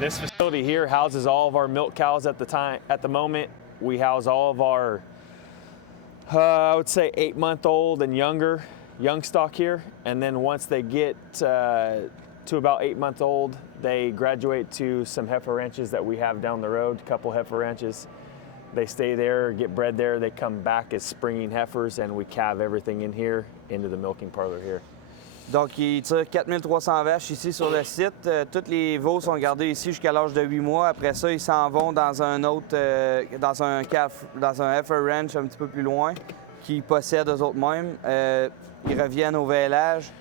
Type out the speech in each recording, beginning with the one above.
This facility here houses all of our milk cows at the moment. We house all of our, I would say 8-month-old and younger young stock here. And then once they get to about 8 months old, they graduate to some heifer ranches that we have down the road, a couple heifer ranches. They stay there, get bred there, they come back as springing heifers, and we calve everything in here into the milking parlor here. Donc, il tire 4300 vaches ici sur le site. Toutes les veaux sont gardées ici jusqu'à l'âge de 8 mois. Après ça, ils s'en vont dans un autre, dans un heifer ranch un petit peu plus loin, qu'ils possèdent eux-mêmes. Ils reviennent au vêlage,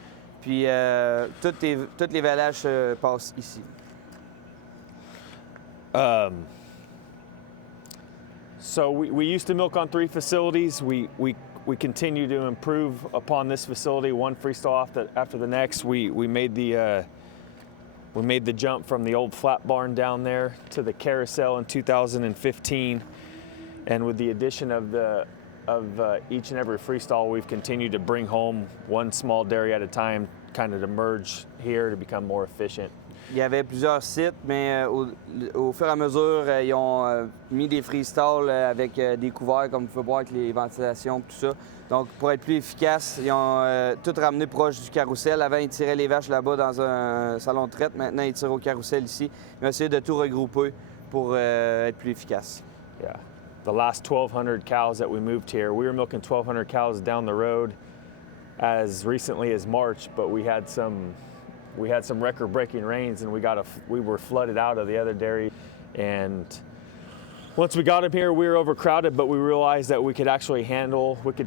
puis tous les vélages passent ici. So we used to milk on 3 facilities. We continue to improve upon this facility, one freestall after the next. We made the jump from the old flat barn down there to the carousel in 2015, and with the addition of each and every freestall, we've continued to bring home one small dairy at a time, kind of to merge here to become more efficient. Il y avait plusieurs sites, mais au fur et à mesure, ils ont mis des freestalls avec des couverts, comme vous pouvez voir, avec les ventilations et tout ça. Donc, pour être plus efficace, ils ont tout ramené proche du carrousel. Avant, ils tiraient les vaches là-bas dans un salon de traite. Maintenant, ils tirent au carrousel ici. Ils ont essayé de tout regrouper pour être plus efficace. Yeah. The last 1,200 cows that we moved here, we were milking 1,200 cows down the road as recently as March, but we had some record-breaking rains, and we were flooded out of the other dairy. And once we got them here, we were overcrowded, but we realized that we could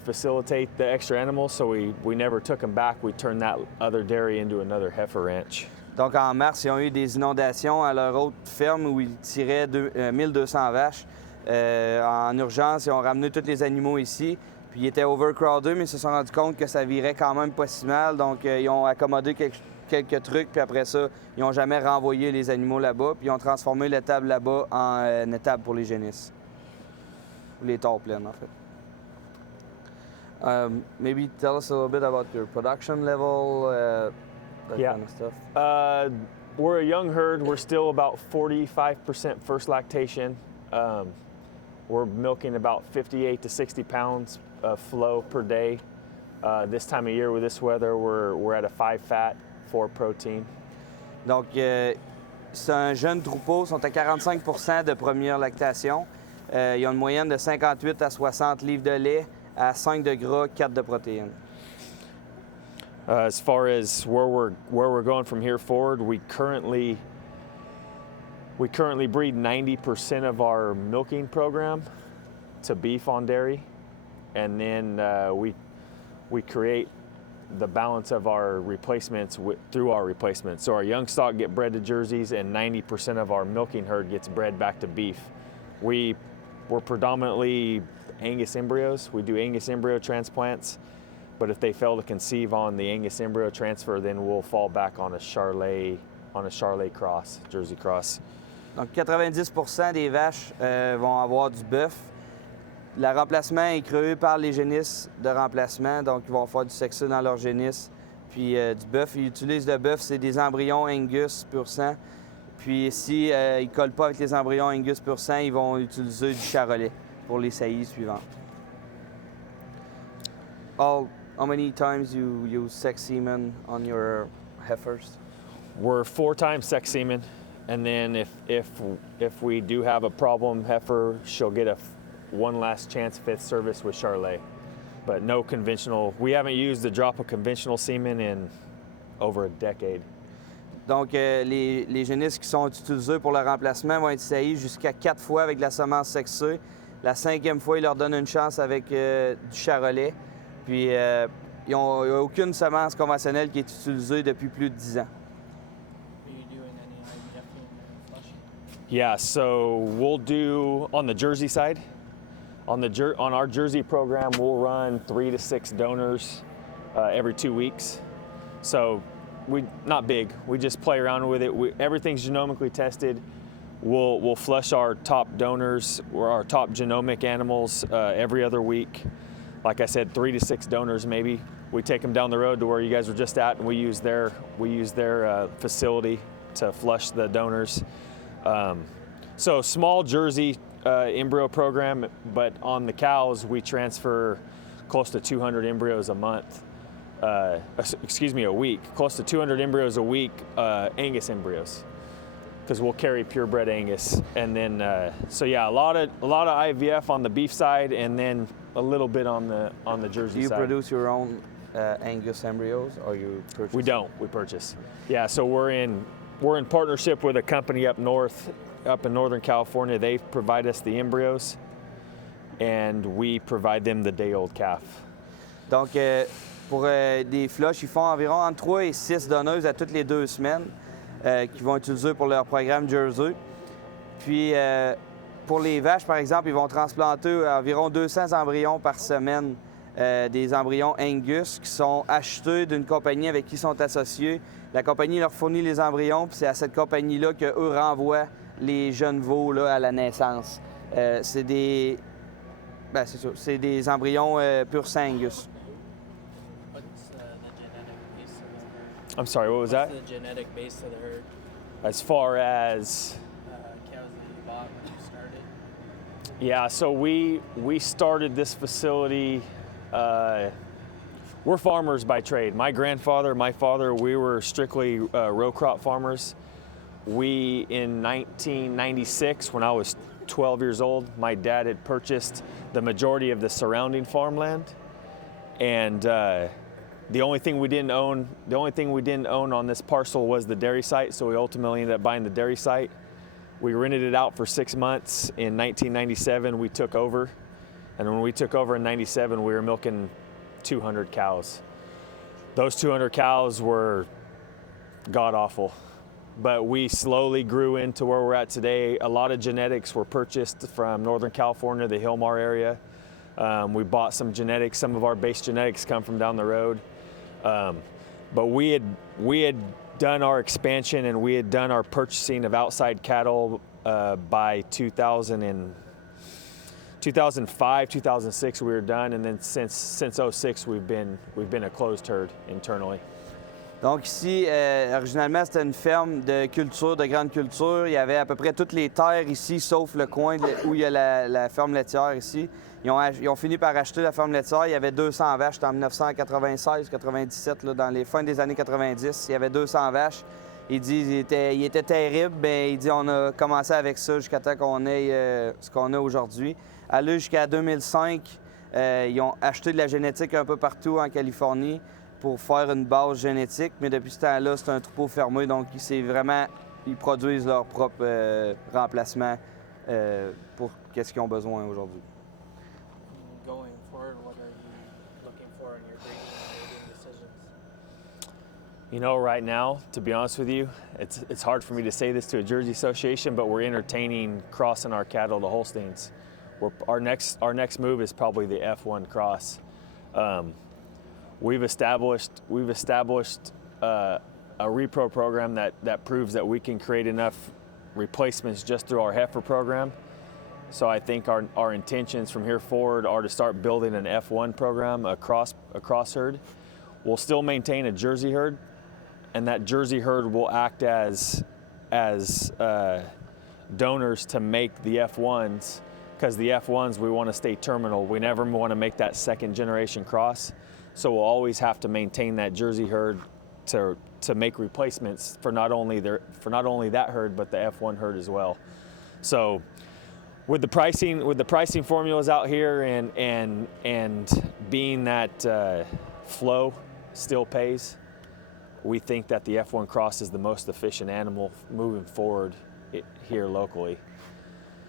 facilitate the extra animals, so we never took them back. We turned that other dairy into another heifer ranch. Donc, en mars, ils ont eu des inondations à leur autre ferme où ils tiraient 1200 vaches. En urgence, ils ont ramené tous les animaux ici. Puis ils étaient overcrowded, mais ils se sont rendus compte que ça virait quand même pas si mal. Donc, ils ont accommodé quelques trucs, puis après ça, ils n'ont jamais renvoyé les animaux là-bas, puis ils ont transformé l'étable là-bas en étable pour les génisses. Ou les tares pleines, en fait. Maybe tell us a little bit about your production level, that kind of stuff. We're a young herd. We're still about 45% first lactation. We're milking about 58 to 60 pounds of flow per day. This time of year with this weather, we're at a 5 fat, 4 protein. Donc, c'est un jeune troupeau, ils sont à 45% de première lactation. Ils ont une moyenne de 58 à 60 livres de lait, à 5 de gras, 4 de protéines. As far as where we're going from here forward, we currently breed 90% of our milking program to beef on dairy, and then we create the balance of our replacements through our replacements. So our young stock get bred to jerseys, and 90% of our milking herd gets bred back to beef. We're predominantly Angus embryos. We do Angus embryo transplants, but if they fail to conceive on the Angus embryo transfer, then we'll fall back on a Charolais cross, Jersey cross. Donc, 90% des vaches vont avoir du bœuf. Le remplacement est créé par les génisses de remplacement, donc ils vont faire du sexé dans leur génisse. Puis du bœuf, ils utilisent le bœuf, c'est des embryons Angus pur sang. Puis si ils ne collent pas avec les embryons Angus pur sang, ils vont utiliser du charolais pour les saillies suivantes. How many times you use sex semen on your heifers? We're 4 times sex semen, and then if we do have a problem heifer, she'll get one last chance 5th service with Charolais, but no conventional. We haven't used a drop of conventional semen in over a decade. Donc, les génisses qui sont utilisées pour le remplacement vont être saillies jusqu'à 4 fois avec de la semence sexée. La 5e fois, ils leur donnent une chance avec du charolais. Puis, il n'y a aucune semence conventionnelle qui est utilisée depuis plus de 10 ans. Yeah, so we'll do, on the Jersey side, on our Jersey program, we'll run 3 to 6 donors every 2 weeks. So not big, we just play around with it. Everything's genomically tested. We'll flush our top donors or our top genomic animals every other week. Like I said, 3 to 6 donors maybe. We take them down the road to where you guys were just at, and we use their facility to flush the donors. So small Jersey embryo program, but on the cows we transfer close to 200 embryos a month. A week. Close to 200 embryos a week, Angus embryos, because we'll carry purebred Angus, and then so yeah, a lot of IVF on the beef side, and then a little bit on the Jersey side. Do you produce your own Angus embryos, or you purchase? We don't. We purchase. Yeah, so we're in partnership with a company up north, up in Northern California. They provide us the embryos, and we provide them the day-old calf. Donc, pour des floches, ils font environ entre 3 et 6 donneuses à toutes les 2 semaines qu'ils vont utiliser pour leur programme Jersey. Puis, pour les vaches, par exemple, ils vont transplanter environ 200 embryons par semaine, des embryons Angus qui sont achetés d'une compagnie avec qui ils sont associés. La compagnie leur fournit les embryons, puis c'est à cette compagnie-là qu'eux renvoient les jeunes veaux là, à la naissance. C'est des embryons pur sang Angus. I'm sorry, what was that? What's the genetic base of the herd? As far as Cows that you bought when you started? yeah, so we started this facility. We're farmers by trade. My grandfather, my father, we were strictly row crop farmers. We, in 1996, when I was 12 years old, my dad had purchased the majority of the surrounding farmland, and the only thing we didn't own on this parcel was the dairy site, so we ultimately ended up buying the dairy site. We rented it out for 6 months. In 1997, we took over, and when we took over in 97, we were milking 200 cows. Those 200 cows were god-awful, but we slowly grew into where we're at today. A lot of genetics were purchased from Northern California, the Hillmar area. We bought some genetics. Some of our base genetics come from down the road. But we had done our expansion, and we had done our purchasing of outside cattle by 2005, 2006 we were done, and then since 2006 we've been a closed herd internally. Donc ici, originalement, c'était une ferme de culture, de grande culture. Il y avait à peu près toutes les terres ici, sauf le coin où il y a la ferme laitière ici. Ils ont fini par acheter la ferme laitière. Il y avait 200 vaches en 1996-97, dans les fins des années 90. Il y avait 200 vaches. Il dit il était terrible. Bien, il dit on a commencé avec ça jusqu'à temps qu'on ait ce qu'on a aujourd'hui. Allé jusqu'à 2005, ils ont acheté de la génétique un peu partout en Californie pour faire une base génétique. Mais depuis ce temps-là, c'est un troupeau fermé. Donc, ils produisent leur propre remplacement pour ce qu'ils ont besoin aujourd'hui. Going forward, what are you looking for in your breeding and mating decisions? You know, right now, to be honest with you, it's hard for me to say this to a Jersey association, but we're entertaining crossing our cattle to Holsteins. Our next move is probably the F1 cross. We've established a repro program that proves that we can create enough replacements just through our heifer program. So I think our intentions from here forward are to start building an F1 program, a cross herd. We'll still maintain a Jersey herd, and that Jersey herd will act as donors to make the F1s, because the F1s, we want to stay terminal. We never want to make that second generation cross. So we'll always have to maintain that Jersey herd to make replacements for not only that herd, but the F1 herd as well. So with the pricing formulas out here, and being that flow still pays, we think that the F1 cross is the most efficient animal moving forward here locally.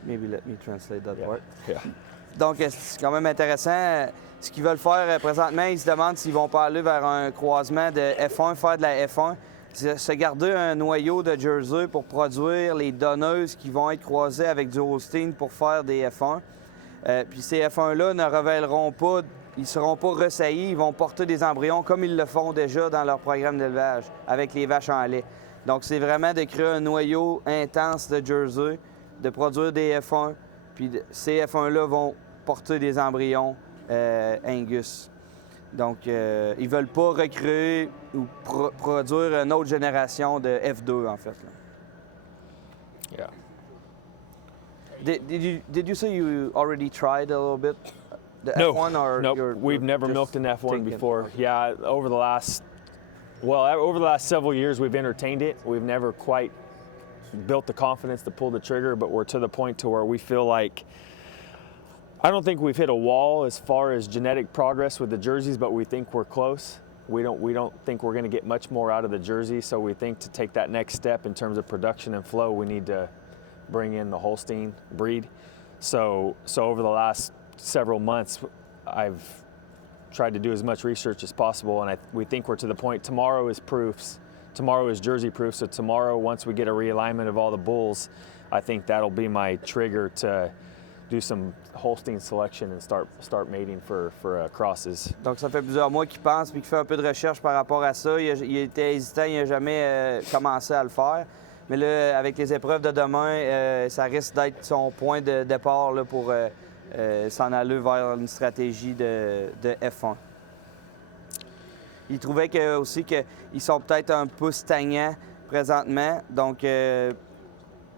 Maybe let me translate that part. Yeah. Donc, c'est quand même intéressant. Ce qu'ils veulent faire présentement, ils se demandent s'ils vont pas aller vers un croisement de F1, faire de la F1, se garder un noyau de Jersey pour produire les donneuses qui vont être croisées avec du Holstein pour faire des F1. Puis ces F1-là ne révéleront pas, ils ne seront pas ressaillis, ils vont porter des embryons comme ils le font déjà dans leur programme d'élevage avec les vaches en lait. Donc, c'est vraiment de créer un noyau intense de Jersey, de produire des F1, puis ces F1-là vont porter des embryons Angus. Donc, ils ne veulent pas recréer ou produire une autre génération de F2, en fait. Là. Yeah. Did you say you already tried a little bit the No, F1 or nope. you're We've never just milked an F1 thinking? before. Yeah, over the last several years, we've entertained it. We've never quite built the confidence to pull the trigger, but we're to the point to where we feel like, I don't think we've hit a wall as far as genetic progress with the jerseys, but we think we're close. We don't think we're going to get much more out of the jersey, so we think to take that next step in terms of production and flow, we need to bring in the Holstein breed. So over the last several months, I've tried to do as much research as possible, and we think we're to the point. Tomorrow is proofs. Tomorrow is jersey proof. So tomorrow, once we get a realignment of all the bulls, I think that'll be my trigger to do some Holstein selection and start mating for crosses. Donc, ça fait plusieurs mois qu'il pense puis qu'il fait un peu de recherche par rapport à ça. Il était hésitant, il n'a jamais commencé à le faire. Mais là, avec les épreuves de demain, ça risque d'être son point de départ là, pour s'en aller vers une stratégie de F1. Il trouvait aussi qu'ils sont peut-être un peu stagnants présentement. Donc,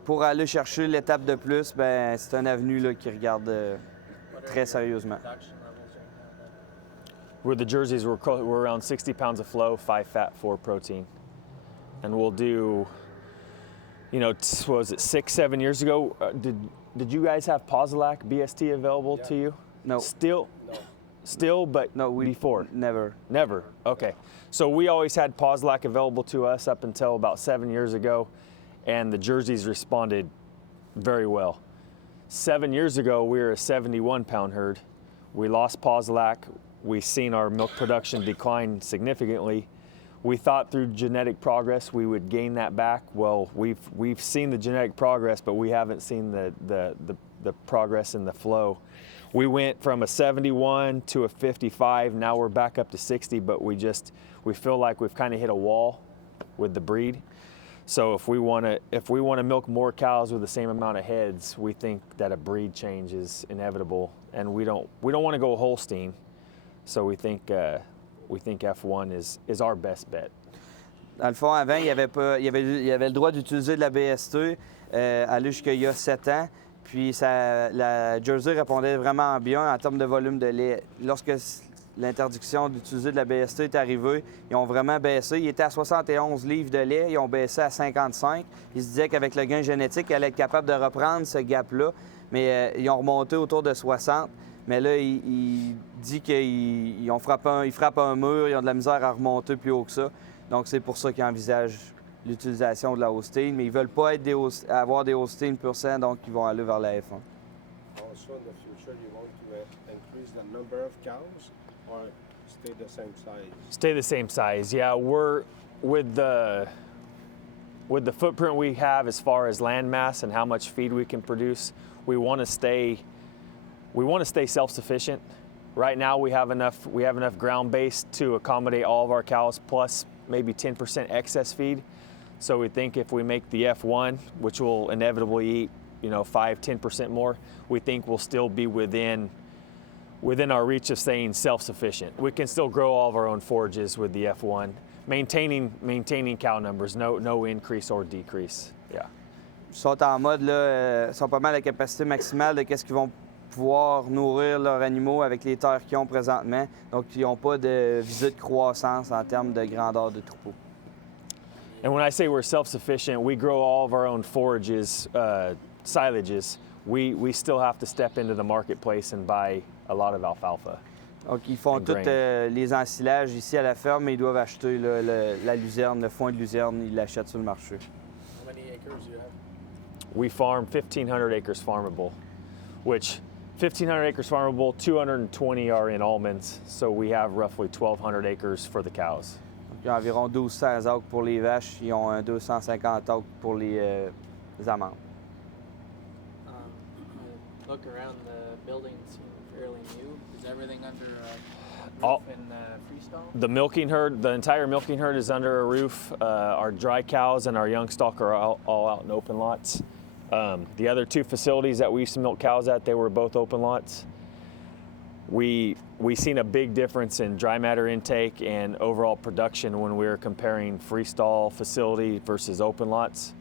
pour aller chercher l'étape de plus, ben, c'est un avenue là, qu'il regarde très sérieusement. With the jerseys, we're around 60 pounds of flow, 5 fat, 4 protein. And we'll do, what was it, 6-7 years ago? Did you guys have Posilac BST available to you? No. Still? No. Still, but No, before? Never. Never. Okay. So we always had Posilac available to us up until about 7 years ago, and the jerseys responded very well. 7 years ago, we were a 71-pound herd. We lost Posilac. We've seen our milk production decline significantly. We thought through genetic progress we would gain that back. Well, we've seen the genetic progress, but we haven't seen the progress in the flow. We went from a 71 to a 55. Now we're back up to 60, but we feel like we've kind of hit a wall with the breed. So if we want to milk more cows with the same amount of heads, we think that a breed change is inevitable, and we don't want to go Holstein. So we think F1 is our best bet. Dans le fond, avant, il avait le droit d'utiliser de la BST aller jusqu'il y a 7 ans. Puis la Jersey répondait vraiment bien en termes de volume de lait. Lorsque l'interdiction d'utiliser de la BST est arrivée, ils ont vraiment baissé. Ils étaient à 71 livres de lait, ils ont baissé à 55. Ils se disaient qu'avec le gain génétique, ils allaient être capables de reprendre ce gap-là. Mais ils ont remonté autour de 60. Mais là, il dit qu'ils frappent un mur, ils ont de la misère à remonter plus haut que ça. Donc, c'est pour ça qu'ils envisagent l'utilisation de la Holstein. Mais ils ne veulent pas avoir des Holstein pur sang, donc ils vont aller vers la F1. Also, in the future, you want to increase the number of cows or stay the same size? Stay the same size. Yeah, we're with the footprint we have as far as land mass and how much feed we can produce. We want to stay self-sufficient. Right now we have enough ground base to accommodate all of our cows plus maybe 10% excess feed. So we think if we make the F1, which will inevitably eat, 5-10% more, we think we'll still be within our reach of staying self-sufficient. We can still grow all of our own forages with the F1, maintaining cow numbers, no increase or decrease. Yeah. Ils sont en mode, là, sont pas mal à la capacité maximale de qu'est-ce qu'ils vont pouvoir nourrir leurs animaux avec les terres qu'ils ont présentement. Donc, ils n'ont pas de visite de croissance en termes de grandeur de troupeau. And when I say we're self-sufficient, we grow all of our own forages, silages. We still have to step into the marketplace and buy a lot of alfalfa. Donc, ils font tous les ensilages ici à la ferme, mais ils doivent acheter là, la luzerne, le foin de luzerne, ils l'achètent sur le marché. How many acres do you have? We farm 1,500 acres farmable, which 1,500 acres farmable, 220 are in almonds, so we have roughly 1,200 acres for the cows. Donc, il y a environ 1200 acres pour les vaches, ils ont 250 acres pour les amandes. Look around, the buildings seem fairly new. Is everything under All- roof and freestall? The milking herd, the entire milking herd is under a roof. Our dry cows and our young stock are all out in open lots. The other two facilities that we used to milk cows at, they were both open lots. We seen a big difference in dry matter intake and overall production when we were comparing freestall facility versus open lots.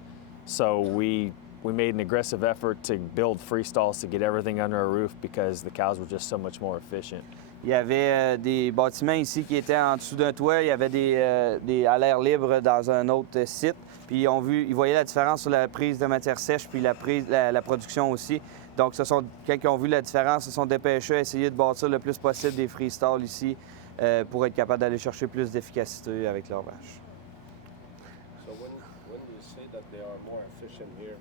So we made an aggressive effort to build freestalls to get everything under a roof because the cows were just so much more efficient. Il y avait des bâtiments ici qui étaient en dessous d'un toit. Il y avait des à l'air libre dans un autre site. Puis ils voyaient la différence sur la prise de matière sèche puis la production aussi. Donc, quand ils ont vu la différence, ils se sont dépêchés à essayer de bâtir le plus possible des freestalls ici pour être capable d'aller chercher plus d'efficacité avec leurs vaches. So when you say that they are more efficient here,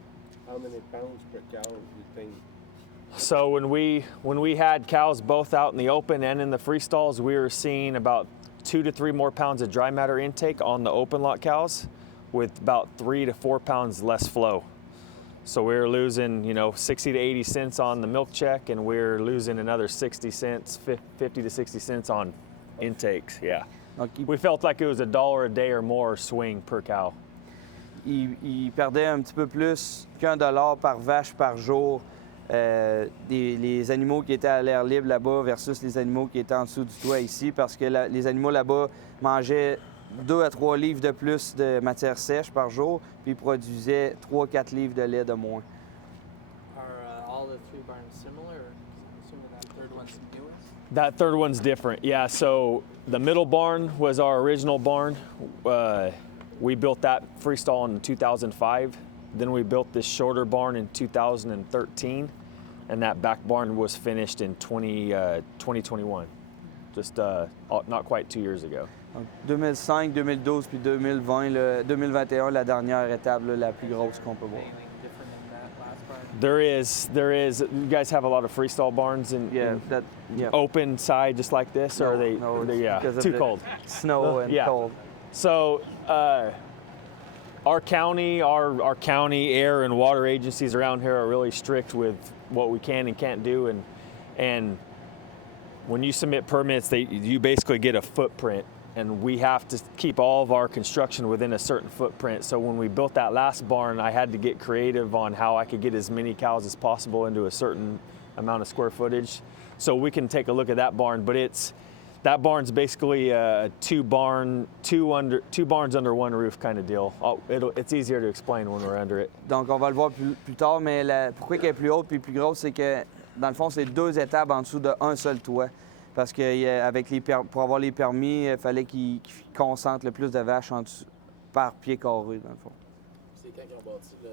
how many pounds per cow do you think? So when we had cows both out in the open and in the freestalls, we were seeing about 2 to 3 more pounds of dry matter intake on the open lot cows with about 3 to 4 pounds less flow. So we were losing, 60 to 80 cents on the milk check, and we were losing another 60 cents, 50 to 60 cents on intakes, yeah. Donc, We felt like it was $1 a day or more swing per cow. ils perdaient un petit peu plus qu'$1 par vache par jour. Les animaux qui étaient à l'air libre là-bas versus les animaux qui étaient en dessous du toit ici, parce que les animaux là-bas mangeaient 2 à 3 livres de plus de matière sèche par jour, puis ils produisaient 3-4 livres de lait de moins. Are all the 3 barns similar, or I'm assuming that third one's the newest? That third one's different, yeah. So the middle barn was our original barn. We built that freestall in 2005. Then we built this shorter barn in 2013, and that back barn was finished in 2021, just not quite 2 years ago. Donc, 2005, 2012 puis 2020, 2021, la dernière étape la plus grosse qu'on peut voir. Anything different in that last barn? There is. You guys have a lot of freestall barns in open side just like this, or are they? No, Yeah, because of too the cold. Snow and Yeah. cold. So our county air and water agencies around here are really strict with what we can and can't do, and when you submit permits, you basically get a footprint, and we have to keep all of our construction within a certain footprint. So when we built that last barn, I had to get creative on how I could get as many cows as possible into a certain amount of square footage. So we can take a look at that barn, but that barn's basically a two barns under one roof kind of deal. It's easier to explain when we're under it. Donc, on va le voir plus tard, mais pourquoi elle est plus haute puis plus grosse, c'est que, dans le fond, c'est 2 étables en dessous d'un seul toit. Parce que pour avoir les permis, il fallait qu'ils concentrent le plus de vaches par pied carré, dans le fond. C'est quand ils ont bâti le...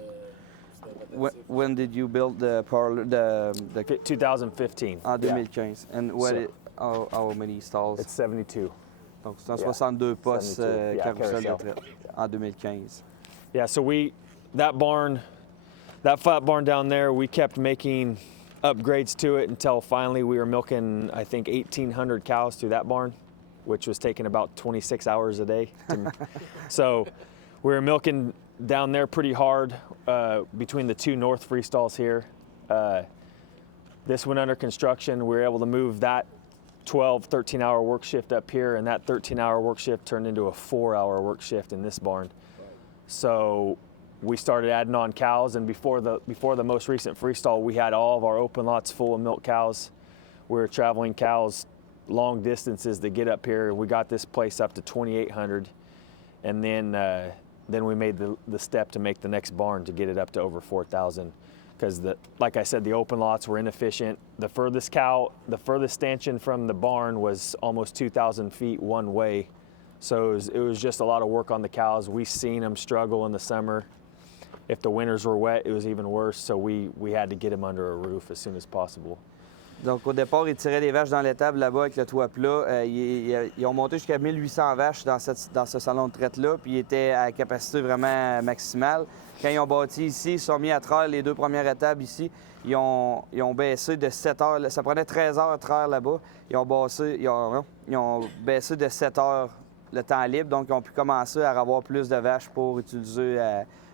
When did you build the parlor, the 2015. En 2015. And how many stalls? It's 72. Donc, c'est 62 postes 72, carrousel de carousel. traite en 2015. Yeah, so that flat barn down there, we kept making upgrades to it until finally we were milking, I think, 1,800 cows through that barn, which was taking about 26 hours a day. So we were milking down there pretty hard between the 2 north freestalls here. This went under construction. We were able to move that 12, 13-hour work shift up here, and that 13-hour work shift turned into a 4-hour work shift in this barn. So we started adding on cows, and before the most recent freestall, we had all of our open lots full of milk cows. We were traveling cows long distances to get up here. We got this place up to 2,800, and then we made the step to make the next barn to get it up to over 4,000. Because, like I said, the open lots were inefficient. The furthest stanchion from the barn was almost 2,000 feet one way. So it was just a lot of work on the cows. We seen them struggle in the summer. If the winters were wet, it was even worse. So we had to get them under a roof as soon as possible. Donc, au départ, ils tiraient des vaches dans l'étable là-bas avec le toit plat. Ils ont monté jusqu'à 1800 vaches dans ce salon de traite-là, puis ils étaient à capacité vraiment maximale. Quand ils ont bâti ici, ils se sont mis à traire les 2 premières étables ici. Ils ont baissé de 7 heures. Ça prenait 13 heures à traire là-bas. Ils ont baissé de 7 heures le temps libre, donc ils ont pu commencer à avoir plus de vaches pour utiliser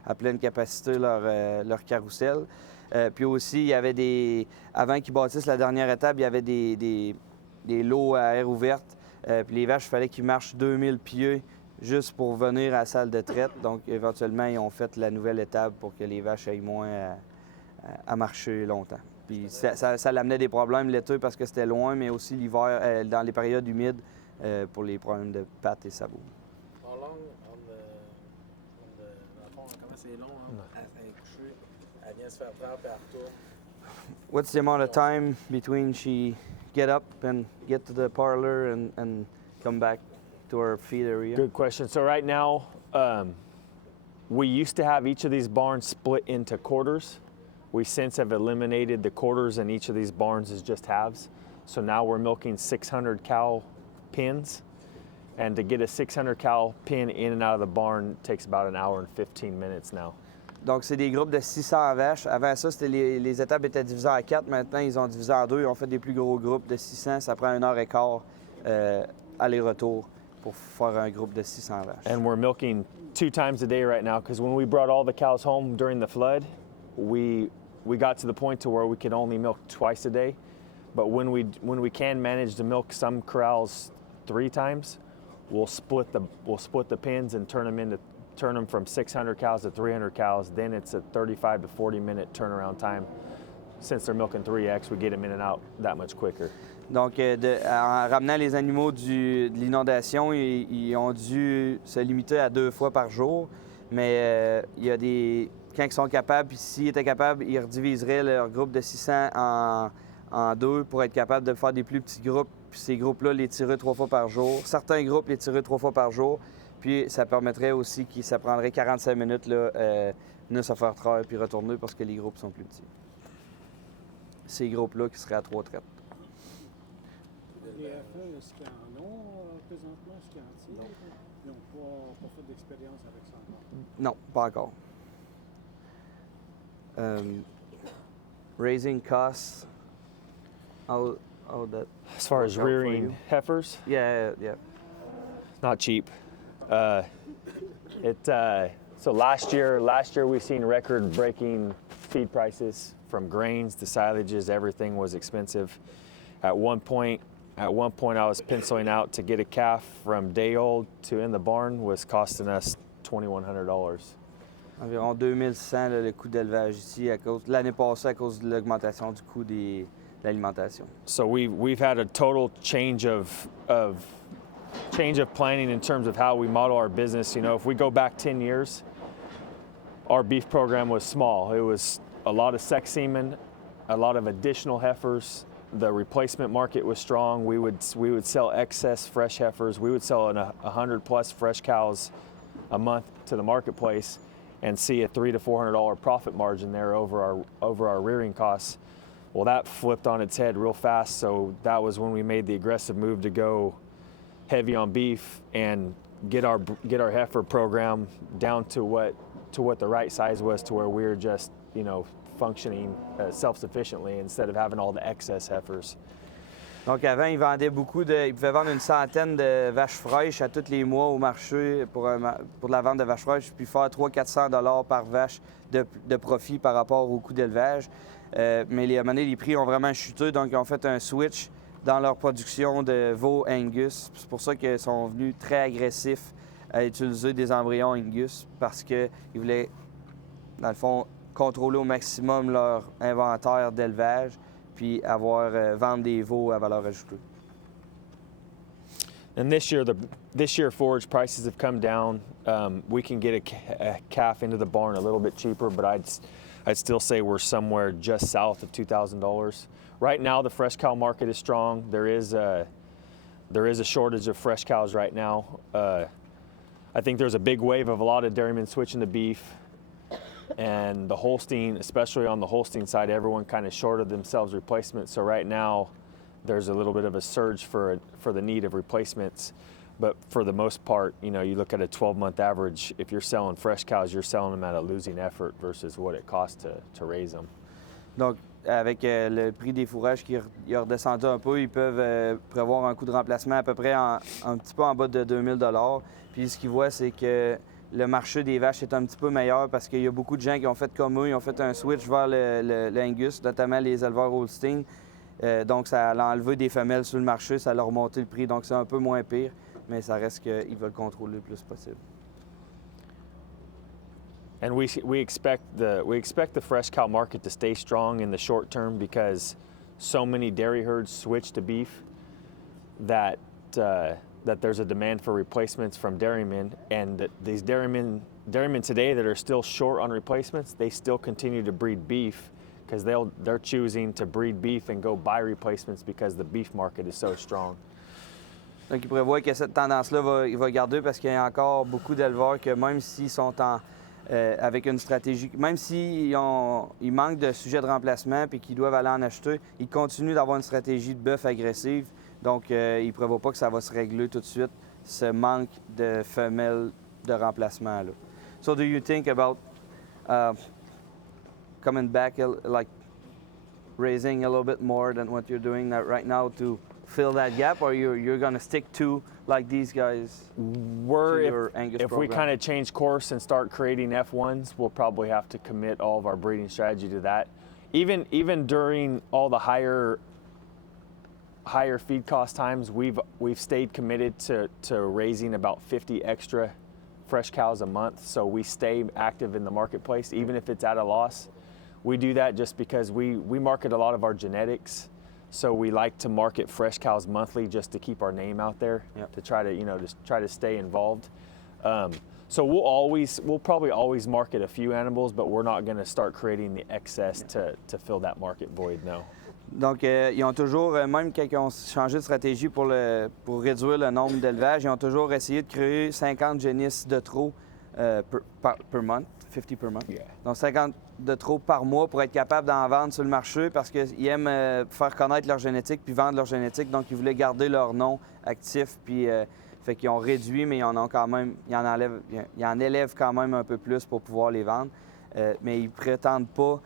à pleine capacité leur carrousel. Puis aussi, il y avait avant qu'ils bâtissent la dernière étape, il y avait des lots à air ouverte. Puis les vaches, il fallait qu'ils marchent 2000 pieds juste pour venir à la salle de traite. Donc, éventuellement, ils ont fait la nouvelle étape pour que les vaches aillent moins à marcher longtemps. Puis ça l'amenait des problèmes l'été parce que c'était loin, mais aussi l'hiver, dans les périodes humides, pour les problèmes de pattes et sabots. How long dans le fond, comment c'est long à coucher Elle vient se faire traire puis elle retourne. What's the amount of time between she get up and get to the parlor and come back to her feed area? Good question. So right now, we used to have each of these barns split into quarters. We since have eliminated the quarters, and each of these barns is just halves. So now we're milking 600 cow pens. And to get a 600 cow pen in and out of the barn takes about an hour and 15 minutes now. Donc, c'est des groupes de 600 vaches. Avant ça, c'était les étapes étaient divisées en 4. Maintenant, ils ont divisé en 2. Ils ont fait des plus gros groupes de 600. Ça prend 1 h 15 aller-retour pour faire un groupe de 600 vaches. And we're milking 2 times a day right now because when we brought all the cows home during the flood, we got to the point to where we could only milk twice a day. But when we can manage to milk some corrals 3 times, we'll split the pens and turn them from 600 cows to 300 cows. Then it's a 35 to 40 minute turnaround time. Since they're milking 3X, we get them in and out that much quicker. Donc, en ramenant les animaux de l'inondation, ils ont dû se limiter à 2 fois par jour. Mais il y a quand ils sont capables, puis s'ils étaient capables, ils rediviseraient leur groupe de 600 en 2 pour être capables de faire des plus petits groupes. Puis ces groupes-là, les tirer 3 fois par jour. Certains groupes, les tirer 3 fois par jour. Puis ça permettrait aussi que ça prendrait 45 minutes, là, venir se faire traire puis retourner parce que les groupes sont plus petits. Ces groupes-là qui seraient à 3 traites. Les FE, est-ce qu'ils en ont présentement, est-ce qu'ils en tirent? Ils n'ont pas fait d'expérience avec ça encore? Non, pas encore. Raising costs, how that... As far as work out for rearing you? heifers, Yeah. not cheap. So last year we seen record-breaking feed prices from grains to silages. Everything was expensive. At one point, I was penciling out to get a calf from day old to in the barn was costing us $2,100. Environ 2600 là, le coût d'élevage ici l'année passée à cause de l'augmentation du coût de l'alimentation. So we've had a total change of planning in terms of how we model our business. You know, if we go back 10 years, our beef program was small. It was a lot of sex semen, a lot of additional heifers. The replacement market was strong. We would sell excess fresh heifers. We would sell 100 plus fresh cows a month to the marketplace and see a $300 to $400 profit margin there over our rearing costs. Well, that flipped on its head real fast. So that was when we made the aggressive move to go heavy on beef and get our heifer program down to what the right size was, to where we were just, you know, functioning self-sufficiently instead of having all the excess heifers. Donc avant, ils vendaient ils pouvaient vendre une centaine de vaches fraîches à tous les mois au marché pour de la vente de vaches fraîches, puis faire 300-400 $ par vache de profit par rapport au coût d'élevage. Mais à un moment donné, les prix ont vraiment chuté, donc ils ont fait un switch dans leur production de veaux Angus. C'est pour ça qu'ils sont venus très agressifs à utiliser des embryons Angus, parce qu'ils voulaient, dans le fond, contrôler au maximum leur inventaire d'élevage, puis vendre des veaux à valeur ajoutée. And this year forage prices have come down. We can get a calf into the barn a little bit cheaper, but I'd still say we're somewhere just south of $2,000. Right now, the fresh cow market is strong. There is a shortage of fresh cows right now. I think there's a big wave of a lot of dairymen switching to beef. And the Holstein, especially on the Holstein side, everyone kind of shorted themselves replacements. So right now, there's a little bit of a surge for the need of replacements. But for the most part, you know, you look at a 12-month average, if you're selling fresh cows, you're selling them at a losing effort versus what it costs to raise them. Donc, avec le prix des fourrages qui est redescendu un peu, ils peuvent prévoir un coût de remplacement à peu près un petit peu en bas de 2000 $. Puis ce qu'ils voient, c'est que le marché des vaches est un petit peu meilleur parce qu'il y a beaucoup de gens qui ont fait comme eux, ils ont fait un switch vers l'Angus, notamment les éleveurs Holstein. Donc, ça a enlevé des femelles sur le marché, ça a remonté le prix. Donc, c'est un peu moins pire, mais ça reste qu'ils veulent contrôler le plus possible. And we expect the fresh cow market to stay strong in the short term because so many dairy herds switch to beef that that there's a demand for replacements from dairymen, and that these dairymen today that are still short on replacements, they still continue to breed beef because they're choosing to breed beef and go buy replacements because the beef market is so strong. Donc, il prévoit que cette tendance-là va garder parce qu'il y a encore beaucoup d'éleveurs que même s'ils sont avec une stratégie, même s'ils manquent de sujets de remplacement et qu'ils doivent aller en acheter, ils continuent d'avoir une stratégie de bœuf agressive. Donc, ils ne prévoient pas que ça va se régler tout de suite, ce manque de femelles de remplacement. Là. So, do you think about coming back, like raising a little bit more than what you're doing right now to fill that gap, or you're going to stick to like these guys? If we kind of change course and start creating F1s, we'll probably have to commit all of our breeding strategy to that. Even during all the higher feed cost times, we've stayed committed to raising about 50 extra fresh cows a month, so we stay active in the marketplace even if it's at a loss. We do that just because we market a lot of our genetics, so we like to market fresh cows monthly just to keep our name out there. Yep. To try to just try to stay involved. So we'll probably always market a few animals, but we're not going to start creating the excess to fill that market void. No. Donc, ils ont toujours, même quand ils ont changé de stratégie pour réduire le nombre d'élevages, ils ont toujours essayé de créer 50 génisses de trop per month, 50 per month. Yeah. Donc, 50 de trop par mois pour être capable d'en vendre sur le marché parce qu'ils aiment faire connaître leur génétique puis vendre leur génétique. Donc, ils voulaient garder leur nom actif. Puis, fait qu'ils ont réduit, mais ils en élèvent quand même un peu plus pour pouvoir les vendre. Mais ils prétendent pas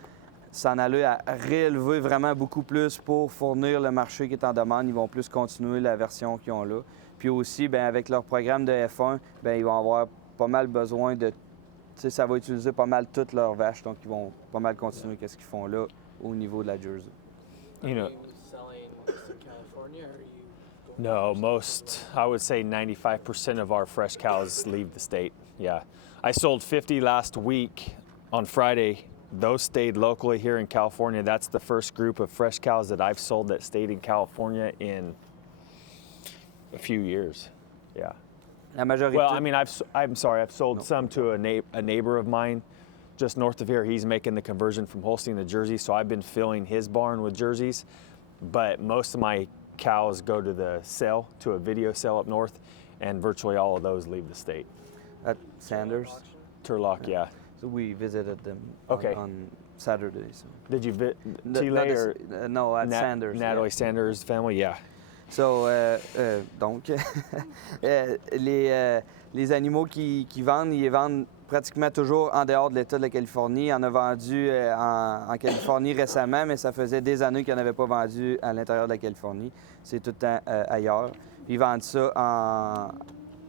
s'en aller à réélever vraiment beaucoup plus pour fournir le marché qui est en demande. Ils vont plus continuer la version qu'ils ont là. Puis aussi, bien, avec leur programme de F1, bien, ils vont avoir pas mal besoin de... Tu sais, ça va utiliser pas mal toutes leurs vaches, donc ils vont pas mal continuer qu'est-ce qu'ils font là au niveau de la Jersey. You know, Are you selling just in California, or are you going no, overseas? I would say 95% of our fresh cows leave the state. Yeah. I sold 50 last week on Friday. Those stayed locally here in California. That's the first group of fresh cows that I've sold that stayed in California in a few years. Yeah. La majorité... Well, I mean, I'm sorry, I've sold some to a neighbor of mine just north of here. He's making the conversion from Holstein to Jersey, so I've been filling his barn with Jerseys. But most of my cows go to the sale, to a video sale up north, and virtually all of those leave the state. At Sanders. Turlock, yeah. So we visited them Okay. on Saturday. So. Did you No, Tile or no, at Sanders. Natalie yeah. Sanders' family? Yeah. So, donc, les animaux qui vendent, ils les vendent pratiquement toujours en dehors de l'État de la Californie. Il en a vendu en Californie récemment, mais ça faisait des années qu'ils n'en avaient pas vendu à l'intérieur de la Californie. C'est tout le temps ailleurs. Puis ils vendent ça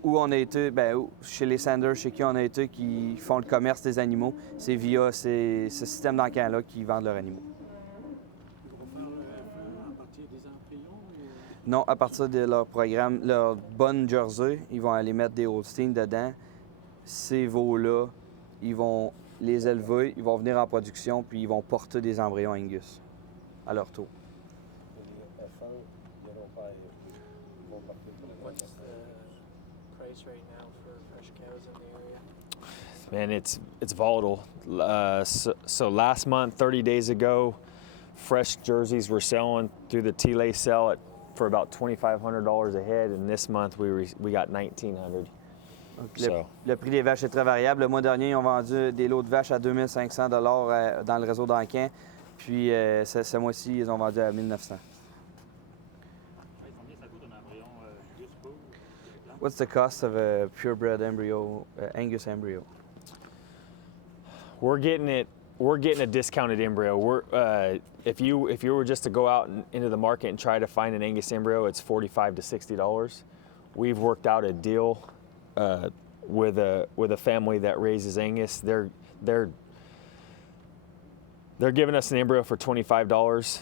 où on a été, bien, chez les Sanders, chez qui on a été, qui font le commerce des animaux. C'est via ce système d'encan-là qu'ils vendent leurs animaux. Ils vont faire le F1 à partir des embryons ou... Non, à partir de leur programme, leur bonne Jersey, ils vont aller mettre des Holstein dedans. Ces veaux-là, ils vont les élever, ils vont venir en production, puis ils vont porter des embryons Angus à leur tour. Les F1, ils n'auront pas... Ils vont partir pour les What's the price right now for fresh cows in the area? Man, it's volatile. So last month, 30 days ago, fresh jerseys were selling through the Tile sale for about $2,500 a head, and this month we got $1,900. Le prix des vaches est très variable. Le mois dernier, ils ont vendu des lots de vaches à 2500 $ dans le réseau d'encan. Puis ce mois-ci, ils ont vendu à 1900. What's the cost of a purebred embryo, Angus embryo? We're getting a discounted embryo. If you were just to go out into the market and try to find an Angus embryo, it's $45 to $60. We've worked out a deal with a family that raises Angus. They're giving us an embryo for $25.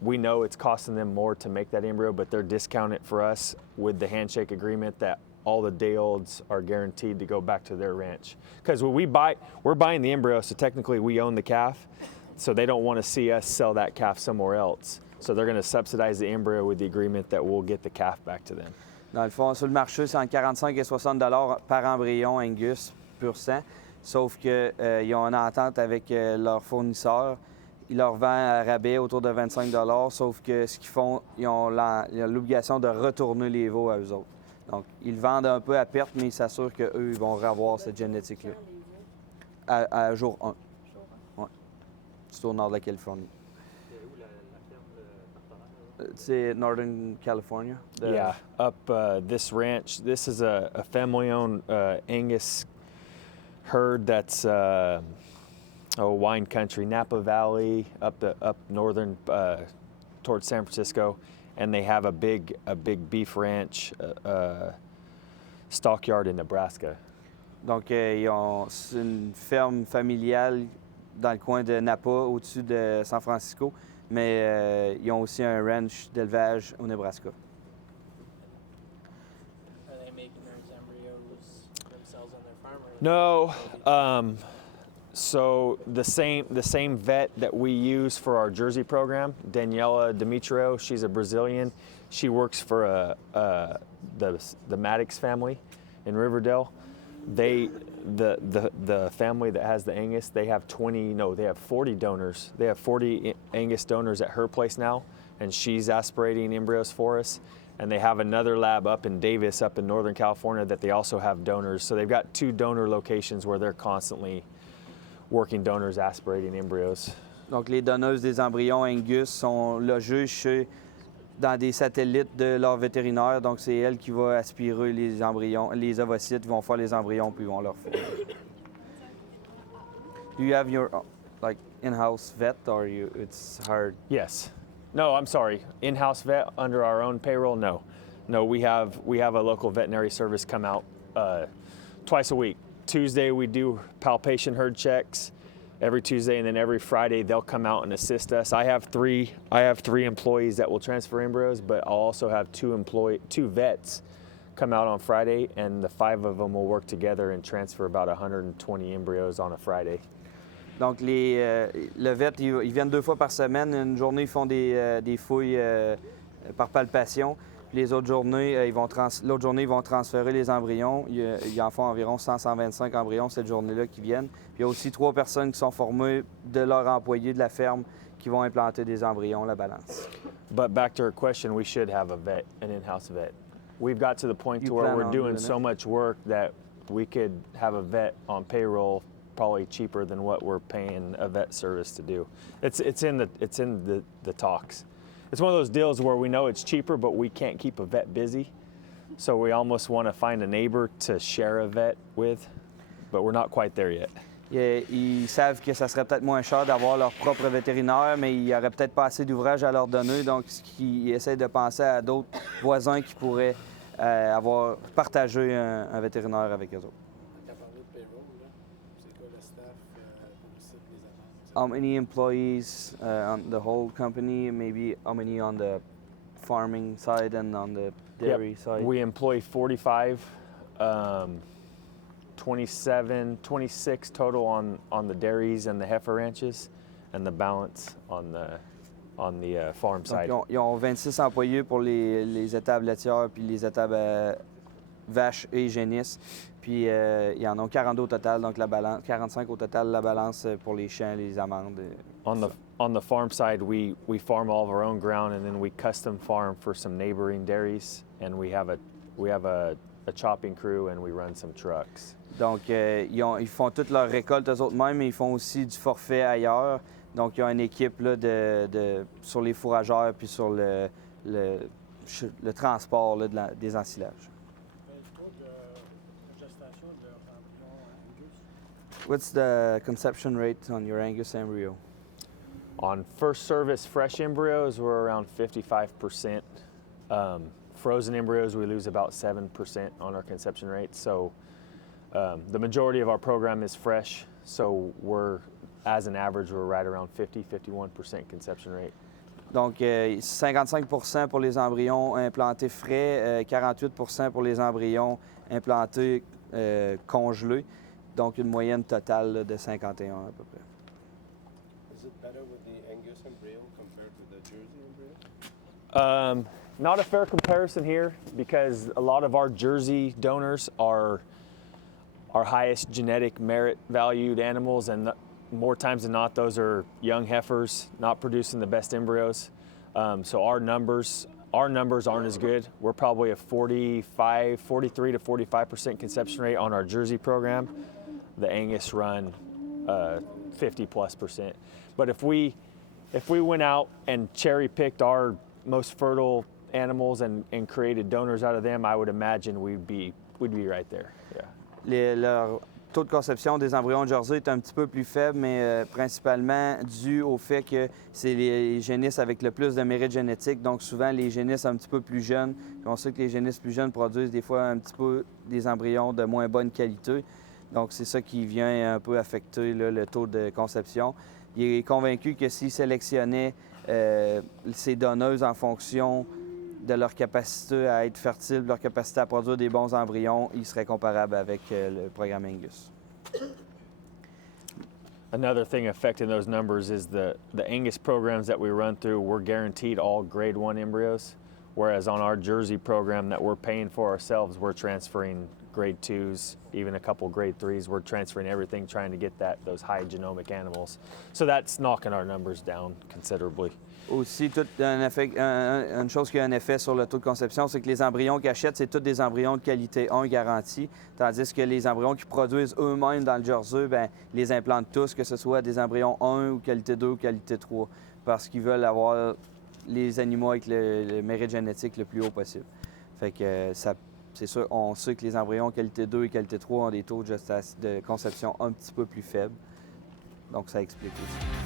We know it's costing them more to make that embryo, but they're discounting it for us with the handshake agreement that all the day olds are guaranteed to go back to their ranch. Because when we're buying the embryo, so technically we own the calf, so they don't want to see us sell that calf somewhere else. So they're going to subsidize the embryo with the agreement that we'll get the calf back to them. Dans le fond, sur le marché, c'est entre 45 et 60 $ par embryon Angus pur sang. Sauf qu'ils ont une entente avec leur fournisseur. Ils leur vendent à rabais autour de 25 $, sauf que ce qu'ils font, ils ont l'obligation de retourner les veaux à eux autres. Donc, ils vendent un peu à perte, mais ils s'assurent qu'eux, ils vont revoir cette génétique-là. À jour 1. Ouais. C'est au nord de la Californie. C'est où la ferme partenaire? C'est Northern California. Yeah, up this ranch. This is a family-owned Angus herd that's wine country, Napa Valley, up northern towards San Francisco, and they have a big beef ranch, stockyard in Nebraska. Donc, c'est une ferme familiale dans le coin de Napa, au-dessus de San Francisco, mais ils ont aussi un ranch d'élevage au Nebraska. Are they making those embryos themselves on their farm? Or No, so the same vet that we use for our Jersey program, Daniela Demetrio, she's a Brazilian. She works for the Maddox family in Riverdale. The family that has the Angus, they have 40 donors. They have 40 Angus donors at her place now, and she's aspirating embryos for us. And they have another lab up in Davis, up in Northern California, that they also have donors. So they've got 2 donor locations where they're constantly working donors aspirating embryos. Donc, les donneuses des embryons Angus sont logées dans des satellites de leur vétérinaire. Donc, c'est elle qui va aspirer les embryons, les ovocytes, ils vont faire les embryons, puis ils vont leur faire. Do you have your in-house vet, or it's hard? Yes. No, I'm sorry. In-house vet under our own payroll? No. No, we have a local veterinary service come out twice a week. Tuesday we do palpation herd checks every Tuesday, and then every Friday they'll come out and assist us. I have three employees that will transfer embryos, but I'll also have two vets come out on Friday, and the 5 of them will work together and transfer about 120 embryos on a Friday. Donc, le vet, ils viennent 2 fois par semaine. Une journée, ils font des fouilles par palpation. Puis les autres journées, l'autre journée, ils vont transférer les embryons. Ils en font environ 100-125 embryons cette journée-là qui viennent. Puis il y a aussi 3 personnes qui sont formées de leurs employés de la ferme qui vont implanter des embryons, la balance. But back to her question, we should have a vet, an in-house vet. We've got to the point to where we're doing so much work that we could have a vet on payroll probably cheaper than what we're paying a vet service to do. It's in the talks. It's one of those deals where we know it's cheaper, but we can't keep a vet busy. So we almost want to find a neighbor to share a vet with, but we're not quite there yet. Ils savent que ça serait peut-être moins cher d'avoir leur propre vétérinaire, mais il n'y aurait peut-être pas assez d'ouvrages à leur donner. Donc, ils essaient de penser à d'autres voisins qui pourraient avoir partagé un vétérinaire avec eux autres. Tu as parlé de payroll, là. C'est quoi le staff pour Visite, les attentes? How many employees on the whole company? Maybe how many on the farming side and on the dairy side? We employ 45, 26 total on the dairies and the heifer ranches, and the balance on the farm side. Donc, ils ont 26 employés pour les étables laitières puis les étables vaches et génisses. Puis ils en ont 42 au total, donc la balance, 45 au total la balance pour les champs, les amandes. On the farm side, we farm all of our own ground, and then we custom farm for some neighboring dairies, and we have a chopping crew, and we run some trucks. Donc ils font toute leur récolte eux autres mêmes, mais ils font aussi du forfait ailleurs. Donc ils ont une équipe là, sur les fourrageurs puis sur le transport là, des ensilages. Le taux de gestation de leur embryon Angus? What's the conception rate on your Angus embryo? On first service fresh embryos, we're around 55%. Frozen embryos, we lose about 7% on our conception rate. So the majority of our program is fresh. So as an average, we're right around 50-51% conception rate. Donc 55% pour les embryons implantés frais, 48% pour les embryons implantés congelés. Donc une moyenne totale là, de 51 à peu près. Is it better with the Angus embryo compared to the Jersey embryo? not a fair comparison here because a lot of our Jersey donors are our highest genetic merit valued animals, and more times than not, those are young heifers not producing the best embryos. So our numbers aren't as good. We're probably a 43 to 45% conception rate on our Jersey program. The Angus run 50+%. But if we went out and cherry picked our most fertile animals and created donors out of them, I would imagine we'd be right there. Yeah. Leur taux de conception des embryons de Jersey est un petit peu plus faible, mais principalement dû au fait que c'est les génisses avec le plus de mérite génétique. Donc souvent, les génisses un petit peu plus jeunes. Puis on sait que les génisses plus jeunes produisent des fois un petit peu des embryons de moins bonne qualité. Donc c'est ça qui vient un peu affecter là, le taux de conception. Il est convaincu que s'il sélectionnait ces donneuses en fonction de leur capacité à être fertile, de leur capacité à produire des bons embryons, il serait comparable avec le programme Angus. Another thing affecting those numbers is the Angus programs that we run through, we're guaranteed all grade 1 embryos, whereas on our Jersey program that we're paying for ourselves, we're transferring grade 2s, even a couple grade 3s. We're transferring everything, trying to get those high genomic animals. So that's knocking our numbers down considerably. Aussi, une chose qui a un effet sur le taux de conception, c'est que les embryons qu'ils achètent, c'est tous des embryons de qualité 1 garantis, tandis que les embryons qu'ils produisent eux-mêmes dans le Jersey, bien, ils les implantent tous, que ce soit des embryons 1 ou qualité 2 ou qualité 3, parce qu'ils veulent avoir les animaux avec le mérite génétique le plus haut possible. Fait que c'est sûr, on sait que les embryons qualité 2 et qualité 3 ont des taux de conception un petit peu plus faibles, donc ça explique aussi.